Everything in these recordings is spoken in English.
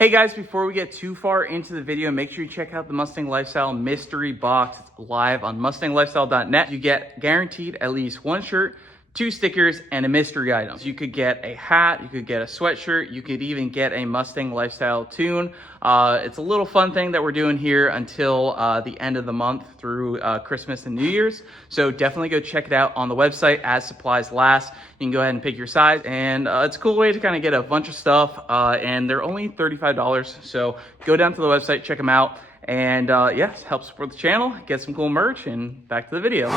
Hey guys, before we get too far into the video, make sure you check out the Mustang Lifestyle mystery box. It's live on mustanglifestyle.net. You get guaranteed at least one shirt, 2 stickers, and a mystery item. So you could get a hat, you could get a sweatshirt, you could even get a Mustang Lifestyle tune. It's a little fun thing that we're doing here until the end of the month through Christmas and New Year's. So definitely go check it out on the website as supplies last. You can go ahead and pick your size, and it's a cool way to kind of get a bunch of stuff, and they're only $35. So go down to the website, check them out, and yes, help support the channel, get some cool merch, and back to the video.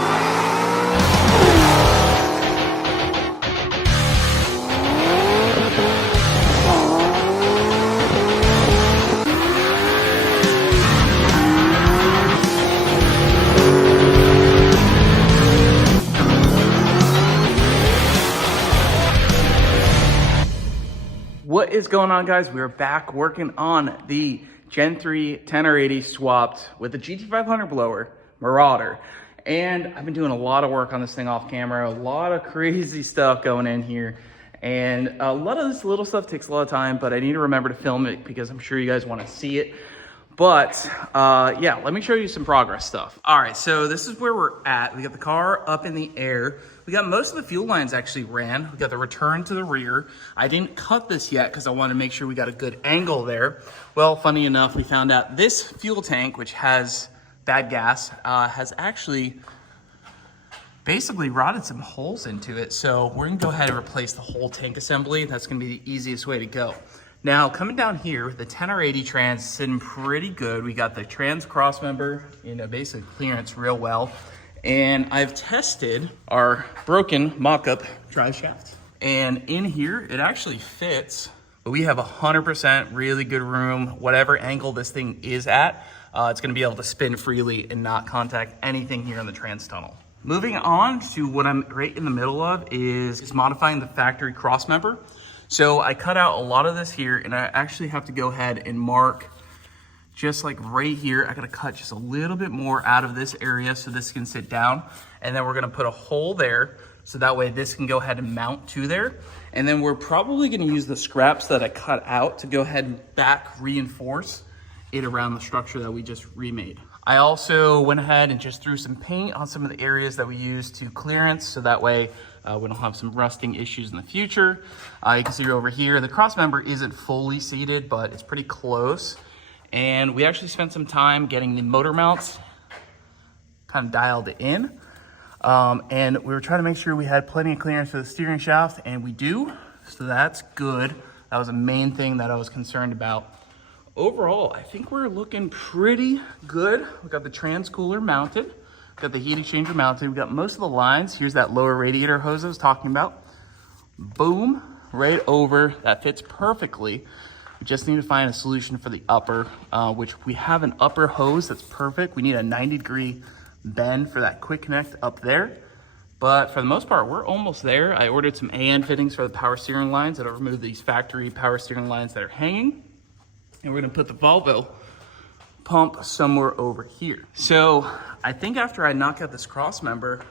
What is going on, guys? We're back working on the Gen 3 10R80 swapped with the GT500 blower, Marauder. And I've been doing a lot of work on this thing off camera, a lot of crazy stuff going in here. And a lot of this little stuff takes a lot of time, but I need to remember to film it because I'm sure you guys want to see it. But yeah, let me show you some progress stuff. All right, so this is where we're at. We got the car up in the air. We got most of the fuel lines actually ran. We got the return to the rear. I didn't cut this yet because I wanted to make sure we got a good angle there. Well, funny enough, we found out this fuel tank, which has bad gas, has actually basically rotted some holes into it. So we're gonna go ahead and replace the whole tank assembly. That's gonna be the easiest way to go. Now, coming down here, the 10R80 trans is sitting pretty good. We got the trans cross member, basically clearance real well. And I've tested our broken mock-up drive shaft. And in here, it actually fits, but we have 100% really good room. Whatever angle this thing is at, it's gonna be able to spin freely and not contact anything here in the trans tunnel. Moving on to what I'm right in the middle of is modifying the factory cross member. So I cut out a lot of this here, and I actually have to go ahead and mark just like right here. I gotta cut just a little bit more out of this area so this can sit down. And then we're gonna put a hole there so that way this can go ahead and mount to there. And then we're probably gonna use the scraps that I cut out to go ahead and back reinforce it around the structure that we just remade. I also went ahead and just threw some paint on some of the areas that we used to clearance so that way we don't have some rusting issues in the future. You can see over here, the cross member isn't fully seated, but it's pretty close. And we actually spent some time getting the motor mounts kind of dialed in. And we were trying to make sure we had plenty of clearance for the steering shaft, and we do, so that's good. That was the main thing that I was concerned about. Overall, I think we're looking pretty good. We got the trans cooler mounted, got the heat exchanger mounted, we got most of the lines. Here's that lower radiator hose I was talking about. Boom, right over, that fits perfectly. We just need to find a solution for the upper, which we have an upper hose that's perfect. We need a 90-degree bend for that quick connect up there. But for the most part, we're almost there. I ordered some AN fittings for the power steering lines that'll remove these factory power steering lines that are hanging. And we're gonna put the Volvo pump somewhere over here. So I think after I knock out this cross member,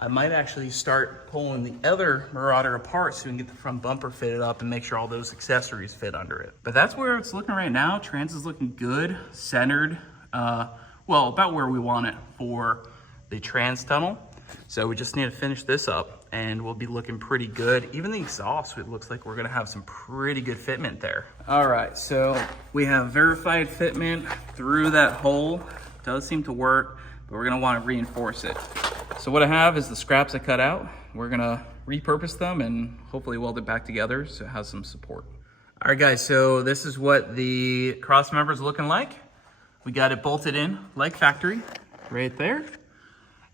I might actually start pulling the other Marauder apart so we can get the front bumper fitted up and make sure all those accessories fit under it. But that's where it's looking right now. Trans is looking good, centered, well, about where we want it for the trans tunnel. So we just need to finish this up and we'll be looking pretty good. Even the exhaust, it looks like we're gonna have some pretty good fitment there. All right, so we have verified fitment through that hole. Does seem to work, but we're gonna wanna reinforce it. So what I have is the scraps I cut out. We're gonna repurpose them and hopefully weld it back together so it has some support. All right, guys, so this is what the cross member is looking like. We got it bolted in like factory right there.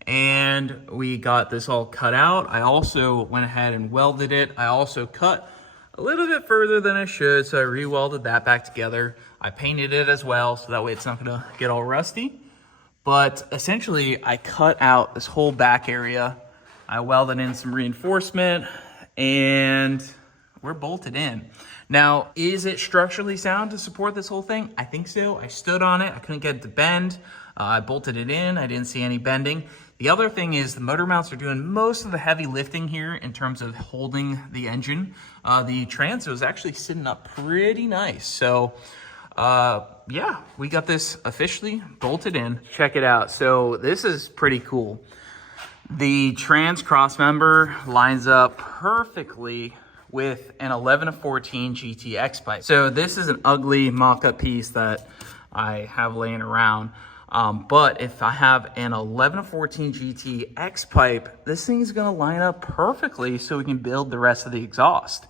And we got this all cut out. I also went ahead and welded it. I also cut a little bit further than I should, so I re-welded that back together. I painted it as well, so that way it's not gonna get all rusty. But essentially, I cut out this whole back area. I welded in some reinforcement, and we're bolted in. Now, is it structurally sound to support this whole thing? I think so. I stood on it. I couldn't get it to bend. I bolted it in. I didn't see any bending. The other thing is the motor mounts are doing most of the heavy lifting here in terms of holding the engine. The transit is actually sitting up pretty nice. So yeah, we got this officially bolted in. Check it out. So this is pretty cool. The trans cross member lines up perfectly with an 11-14 GTX pipe. So this is an ugly mock-up piece that I have laying around. But if I have an 11-14 GTX pipe, this thing's gonna line up perfectly so we can build the rest of the exhaust.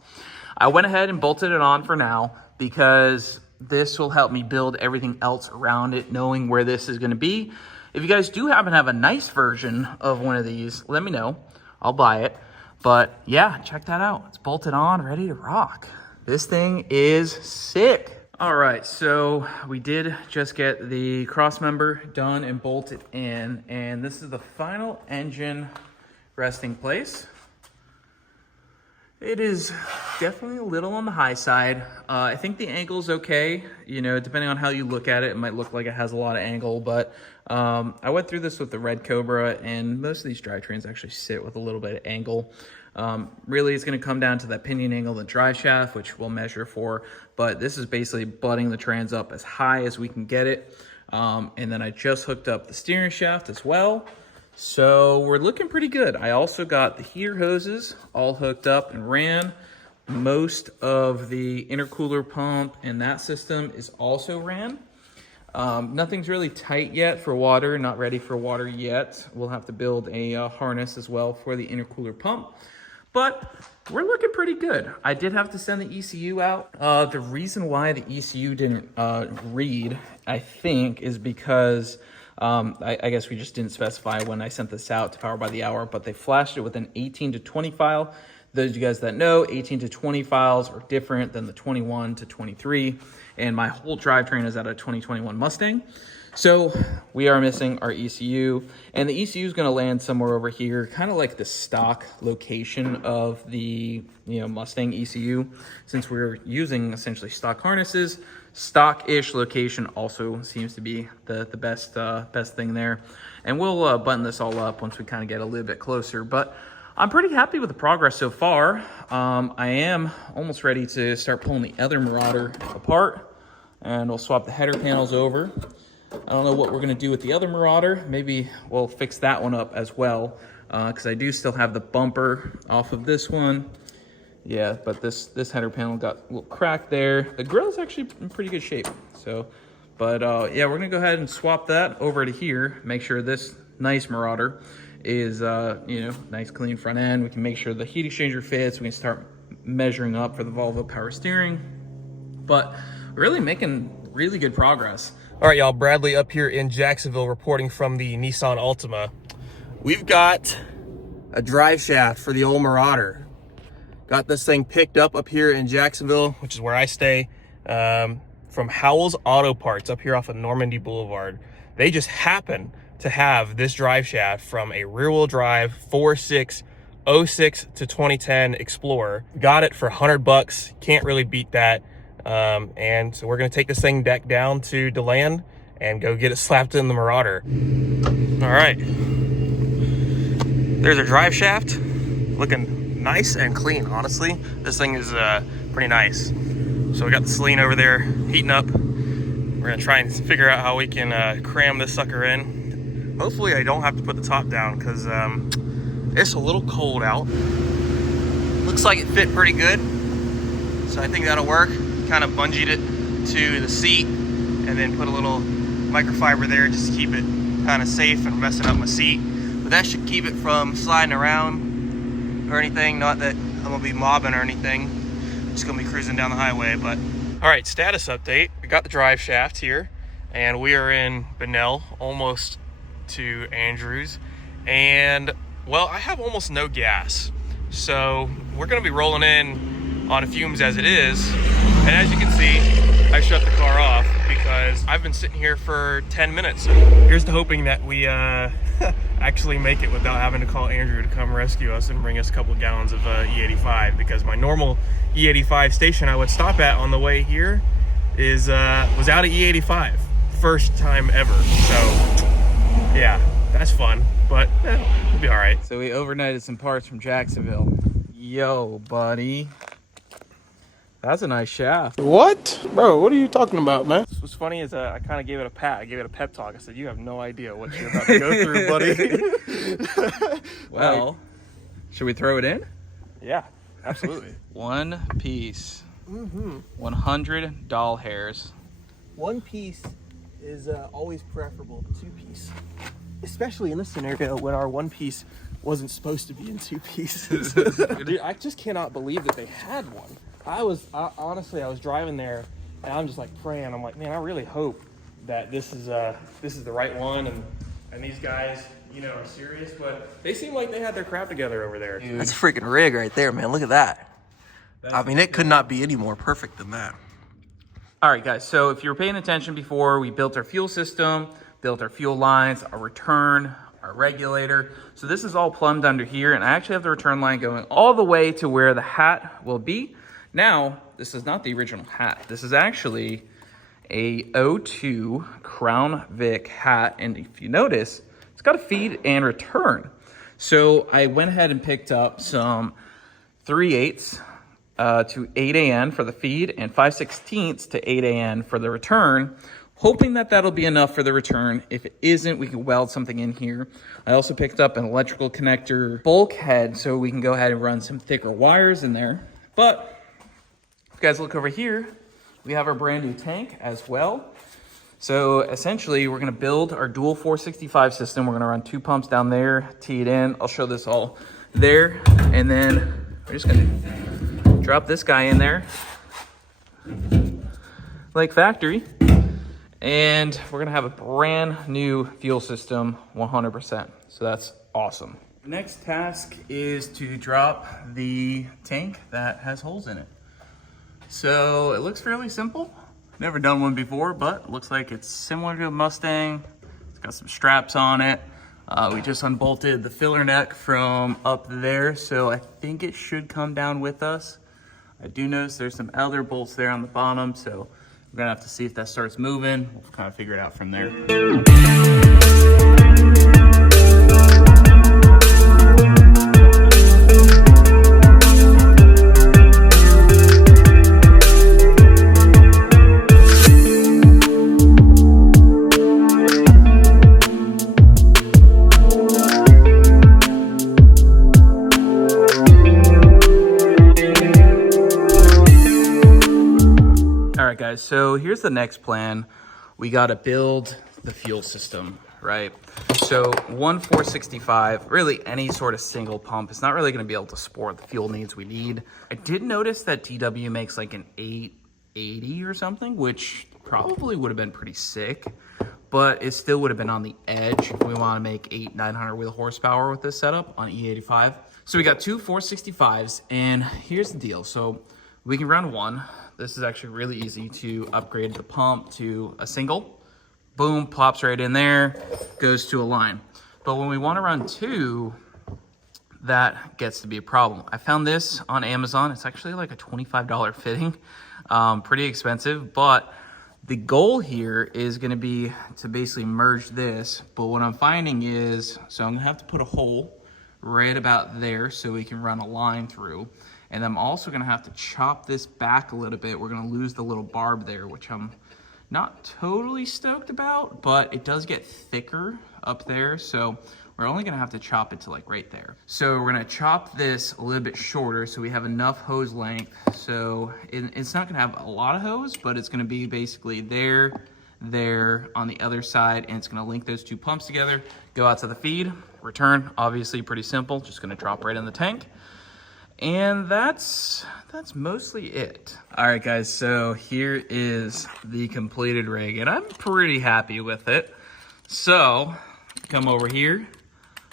I went ahead and bolted it on for now because this will help me build everything else around it, knowing where this is gonna be. If you guys do happen to have a nice version of one of these, let me know. I'll buy it. But yeah, check that out. It's bolted on, ready to rock. This thing is sick. All right, so we did just get the cross member done and bolted in, and this is the final engine resting place. It is definitely a little on the high side. I think the angle is okay. You know, depending on how you look at it, it might look like it has a lot of angle, but I went through this with the Red Cobra, and most of these drivetrains actually sit with a little bit of angle. Really, it's going to come down to that pinion angle, the drive shaft, which we'll measure for, but this is basically butting the trans up as high as we can get it. And then I just hooked up the steering shaft as well. So we're looking pretty good. I also got the heater hoses all hooked up and ran. Most of the intercooler pump and that system is also ran. Nothing's really tight yet for water, not ready for water yet. We'll have to build a harness as well for the intercooler pump. But we're looking pretty good. I did have to send the ECU out. The reason why the ECU didn't read, I think, is because I guess we just didn't specify when I sent this out to Power by the Hour, but they flashed it with an 18 to 20 file. Those of you guys that know, 18 to 20 files are different than the 21 to 23. And my whole drivetrain is at a 2021 Mustang. So we are missing our ECU, and the ECU is going to land somewhere over here, kind of like the stock location of the Mustang ECU. Since we're using essentially stock harnesses, stock-ish location also seems to be the best thing there. And we'll button this all up once we kind of get a little bit closer. But I'm pretty happy with the progress so far. I am almost ready to start pulling the other Marauder apart, and we'll swap the header panels over. I don't know what we're going to do with the other Marauder. Maybe we'll fix that one up as well, because I do still have the bumper off of this one. Yeah, but this header panel got a little crack there. The grill is actually in pretty good shape. So, but yeah, we're going to go ahead and swap that over to here. Make sure this nice Marauder is, nice clean front end. We can make sure the heat exchanger fits. We can start measuring up for the Volvo power steering. But really making really good progress. All right, y'all, Bradley up here in Jacksonville reporting from the Nissan Altima. We've got a drive shaft for the old Marauder. Got this thing picked up here in Jacksonville, which is where I stay, from Howell's Auto Parts up here off of Normandy Boulevard. They just happen to have this drive shaft from a rear-wheel drive 4.6 06 to 2010 Explorer. Got it for $100. Can't really beat that. And so we're going to take this thing deck down to DeLand and go get it slapped in the Marauder. All right, there's a drive shaft, looking nice and clean. Honestly, this thing is pretty nice. So we got the Celine over there heating up. We're gonna try and figure out how we can cram this sucker in. Hopefully I don't have to put the top down, because it's a little cold out. Looks like it fit pretty good, so I think that'll work. Kind of bungeed it to the seat and then put a little microfiber there just to keep it kind of safe and messing up my seat. But that should keep it from sliding around or anything. Not that I'm gonna be mobbing or anything. I'm just gonna be cruising down the highway. But all right, status update. We got the drive shaft here, and we are in Bunnell, almost to Andrews. And well, I have almost no gas, so we're gonna be rolling in on fumes as it is. And as you can see, I shut the car off. because I've been sitting here for 10 minutes. Here's to hoping that we actually make it without having to call Andrew to come rescue us and bring us a couple of gallons of E85, because my normal E85 station I would stop at on the way here was out of E85. First time ever. So yeah, that's fun, but it'll be all right. So we overnighted some parts from Jacksonville. Yo, buddy. That's a nice shaft. What? Bro, what are you talking about, man? What's funny is I kind of gave it a pat. I gave it a pep talk. I said, you have no idea what you're about to go through, buddy. Well, should we throw it in? Yeah, absolutely. One piece. 100 doll hairs. One piece is always preferable to two piece. Especially in this scenario when our one piece wasn't supposed to be in two pieces. Dude, I just cannot believe that they had one. Honestly, I was driving there and I'm just like praying. I'm like, man, I really hope that this is the right one and these guys, you know, are serious. But they seem like they had their crap together over there. Dude. That's a freaking rig right there, man. Look at that. I mean, it could not be any more perfect than that. All right, guys. So if you were paying attention before, we built our fuel system, built our fuel lines, our return, our regulator. So this is all plumbed under here, and I actually have the return line going all the way to where the hat will be. Now, this is not the original hat. This is actually a 02 Crown Vic hat, and if you notice, it's got a feed and return. So I went ahead and picked up some 3/8 to 8 AN for the feed and 5/16 to 8 AN for the return, hoping that that'll be enough for the return. If it isn't, we can weld something in here. I also picked up an electrical connector bulkhead so we can go ahead and run some thicker wires in there. But if you guys look over here, we have our brand new tank as well. So essentially we're gonna build our dual 465 system. We're gonna run 2 pumps down there, tee it in. I'll show this all there. And then we're just gonna drop this guy in there like factory. And we're gonna have a brand new fuel system, 100%. So that's awesome. The next task is to drop the tank that has holes in it. So it looks fairly simple. Never done one before, but it looks like it's similar to a Mustang. It's got some straps on it. We just unbolted the filler neck from up there, so I think it should come down with us. I do notice there's some other bolts there on the bottom, so we're gonna have to see if that starts moving. We'll kind of figure it out from there. Guys, so here's the next plan. We got to build the fuel system, right? So 465, really any sort of single pump, it's not really going to be able to support the fuel needs we need. I did notice that TW makes like an 880 or something, which probably would have been pretty sick, but it still would have been on the edge if we want to make 800-900 wheel horsepower with this setup on E85. So we got 2 465s, and here's the deal. So we can run one. This is actually really easy to upgrade the pump to a single. Boom, plops right in there, goes to a line. But when we want to run 2, that gets to be a problem. I found this on Amazon. It's actually like a $25 fitting, pretty expensive, but the goal here is going to be to basically merge this. But what I'm finding is, so I'm going to have to put a hole right about there so we can run a line through. And I'm also gonna have to chop this back a little bit. We're gonna lose the little barb there, which I'm not totally stoked about, but it does get thicker up there. So we're only gonna have to chop it to like right there. So we're gonna chop this a little bit shorter so we have enough hose length. So it's not gonna have a lot of hose, but it's gonna be basically there on the other side, and it's gonna link those 2 pumps together, go out to the feed, return, obviously pretty simple, just gonna drop right in the tank. And that's mostly it. All right, guys, so here is the completed rig, and I'm pretty happy with it. So come over here,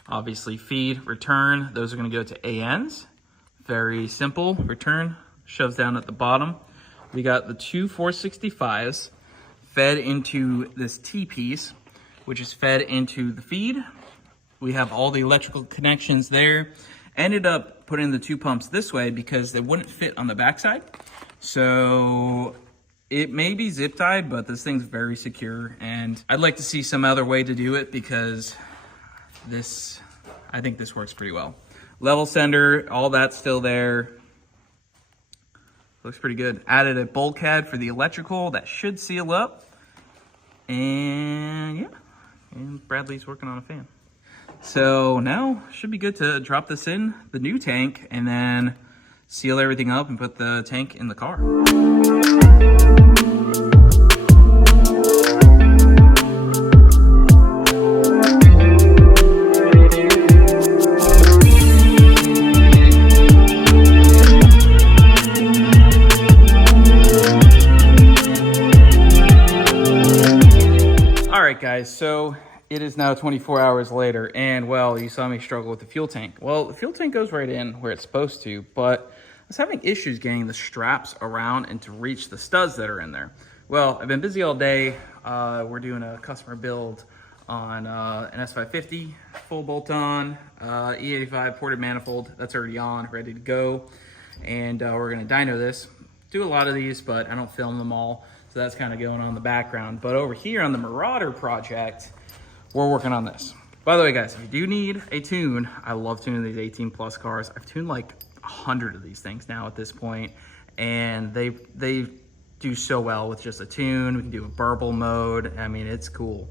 obviously feed, return, those are gonna go to ANs. Very simple, return, shoves down at the bottom. We got the 2 465s, fed into this T-piece, which is fed into the feed. We have all the electrical connections there. Ended up putting the 2 pumps this way because they wouldn't fit on the backside. So it may be zip tied, but this thing's very secure, and I'd like to see some other way to do it because I think this works pretty well. Level sender, all that's still there. Looks pretty good. Added a bulkhead for the electrical that should seal up. And yeah, and Bradley's working on a fan. So now should be good to drop this in the new tank and then seal everything up and put the tank in the car. All right, guys, so it is now 24 hours later, and well, you saw me struggle with the fuel tank. Well, the fuel tank goes right in where it's supposed to, but I was having issues getting the straps around and to reach the studs that are in there. Well, I've been busy all day. We're doing a customer build on an S550, full bolt-on, E85 ported manifold. That's already on, ready to go. And we're gonna dyno this. Do a lot of these, but I don't film them all, so that's kind of going on in the background. But over here on the Marauder project, we're working on this. By the way, guys, if you do need a tune, I love tuning these 18 plus cars. I've tuned like 100 of these things now at this point, and they do so well with just a tune. We can do a burble mode. I mean, it's cool.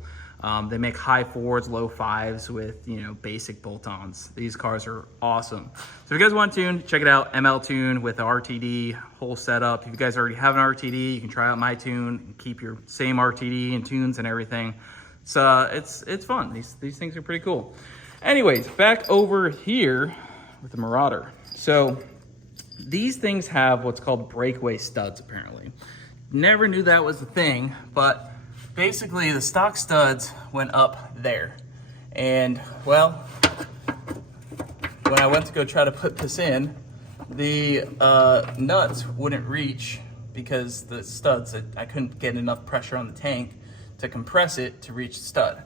They make high 4s, low 5s with, you know, basic bolt-ons. These cars are awesome. So if you guys want a tune, check it out. ML Tune with the RTD whole setup. If you guys already have an RTD, you can try out my tune and keep your same RTD and tunes and everything. So it's fun. These things are pretty cool. Anyways, back over here with the Marauder. So these things have what's called breakaway studs, apparently. Never knew that was a thing, but basically the stock studs went up there. And well, when I went to go try to put this in, the nuts wouldn't reach because the studs, I couldn't get enough pressure on the tank to compress it to reach the stud.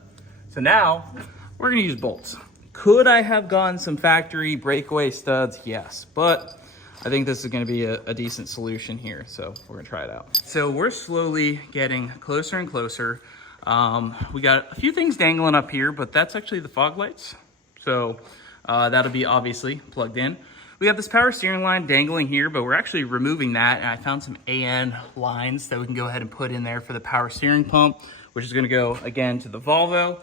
So now we're gonna use bolts. Could I have gotten some factory breakaway studs? Yes, but I think this is gonna be a decent solution here, so we're gonna try it out. So we're slowly getting closer and closer. We got a few things dangling up here, but that's actually the fog lights. So that'll be obviously plugged in. We have this power steering line dangling here, but we're actually removing that, and I found some AN lines that we can go ahead and put in there for the power steering pump, which is gonna go again to the Volvo.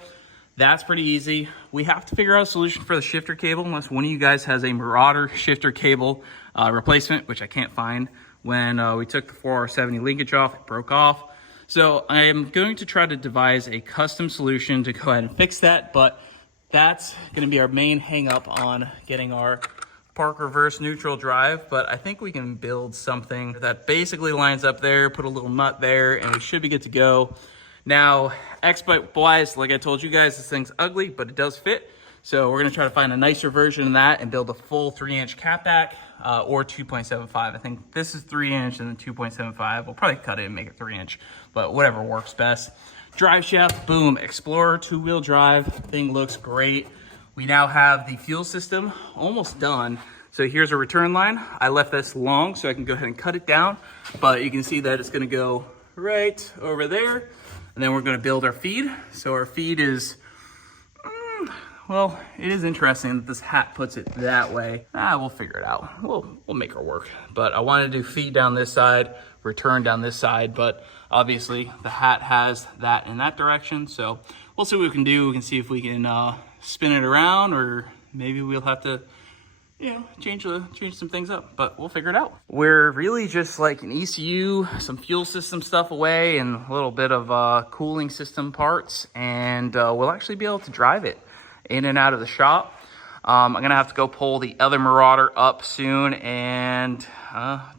That's pretty easy. We have to figure out a solution for the shifter cable, unless one of you guys has a Marauder shifter cable replacement, which I can't find. When we took the 4R70 linkage off, it broke off. So I am going to try to devise a custom solution to go ahead and fix that, but that's gonna be our main hang up on getting our park reverse neutral drive. But I think we can build something that basically lines up there, put a little nut there, and we should be good to go. Now, exploit wise, like I told you guys, this thing's ugly, but it does fit. So we're gonna try to find a nicer version of that and build a full 3-inch catback or 2.75. I think this is 3-inch and then 2.75. We'll probably cut it and make it 3-inch, but whatever works best. Drive shaft, boom, Explorer 2-wheel drive. Thing looks great. We now have the fuel system almost done. So here's a return line. I left this long so I can go ahead and cut it down, but you can see that it's gonna go right over there. And then we're gonna build our feed. So our feed is, well, it is interesting that this hat puts it that way. We'll figure it out. We'll make her work. But I wanted to do feed down this side, return down this side, but obviously the hat has that in that direction. So we'll see what we can do. We can see if we can spin it around, or maybe we'll have to, you know, change some things up, but we'll figure it out. We're really just like an ECU, some fuel system stuff away, and a little bit of cooling system parts, and we'll actually be able to drive it in and out of the shop. I'm gonna have to go pull the other Marauder up soon and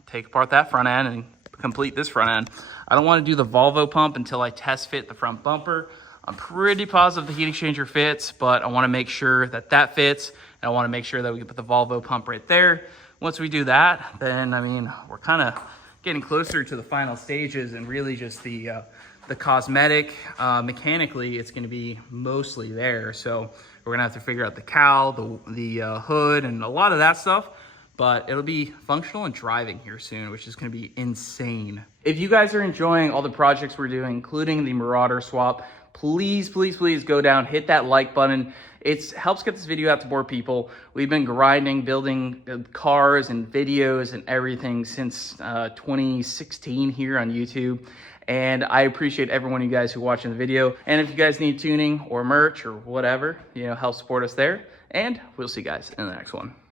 take apart that front end and complete this front end. I don't want to do the Volvo pump until I test fit the front bumper. I'm pretty positive the heat exchanger fits, but I want to make sure that that fits. And I want to make sure that we can put the Volvo pump right there. Once we do that, then, I mean, we're kind of getting closer to the final stages and really just the the cosmetic, mechanically, it's gonna be mostly there. So we're gonna have to figure out the cowl, the hood, and a lot of that stuff. But it'll be functional and driving here soon, which is gonna be insane. If you guys are enjoying all the projects we're doing, including the Marauder swap, please, please, please go down, hit that like button. It helps get this video out to more people. We've been grinding, building cars and videos and everything since 2016 here on YouTube. And I appreciate every one of you guys who are watching the video. And if you guys need tuning or merch or whatever, help support us there. And we'll see you guys in the next one.